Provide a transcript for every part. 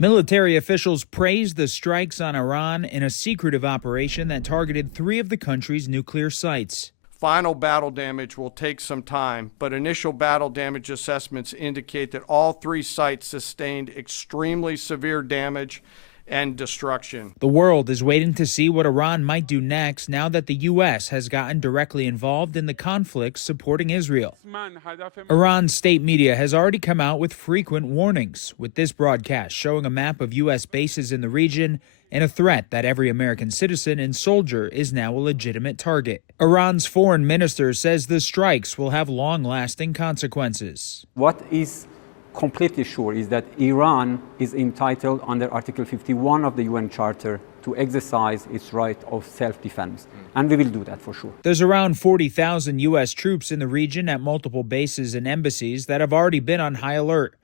Military officials praised the strikes on Iran in a secretive operation that targeted 3 of the country's nuclear sites. Final battle damage will take some time, but initial battle damage assessments indicate that all 3 sites sustained extremely severe damage and destruction. The world is waiting to see what Iran might do next now that the U.S. has gotten directly involved in the conflict supporting Israel. Iran's state media has already come out with frequent warnings, with this broadcast showing a map of U.S. bases in the region and a threat that every American citizen and soldier is now a legitimate target. Iran's foreign minister says the strikes will have long-lasting consequences. What is completely sure is that Iran is entitled under Article 51 of the UN Charter to exercise its right of self-defense. And we will do that for sure. There's around 40,000 U.S. troops in the region at multiple bases and embassies that have already been on high alert.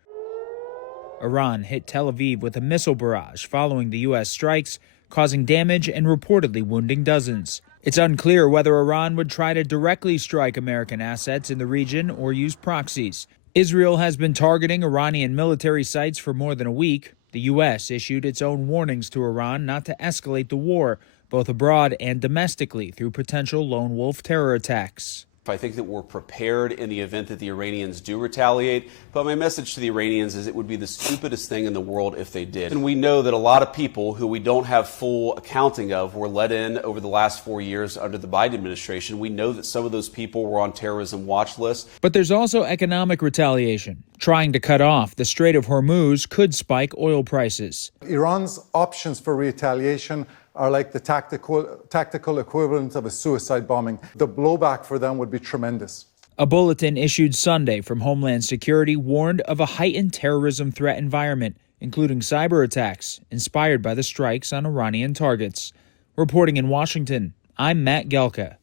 Iran hit Tel Aviv with a missile barrage following the U.S. strikes, causing damage and reportedly wounding dozens. It's unclear whether Iran would try to directly strike American assets in the region or use proxies. Israel has been targeting Iranian military sites for more than a week. The U.S. issued its own warnings to Iran not to escalate the war, both abroad and domestically, through potential lone wolf terror attacks. I think that we're prepared in the event that the Iranians do retaliate, but my message to the Iranians is it would be the stupidest thing in the world if they did. And we know that a lot of people who we don't have full accounting of were let in over the last 4 years under the Biden administration. We know that some of those people were on terrorism watch lists. But there's also economic retaliation. Trying to cut off the Strait of Hormuz could spike oil prices. Iran's options for retaliation are like the tactical equivalent of a suicide bombing. The blowback for them would be tremendous. A bulletin issued Sunday from Homeland Security warned of a heightened terrorism threat environment, including cyber attacks inspired by the strikes on Iranian targets. Reporting in Washington, I'm Matt Gelka.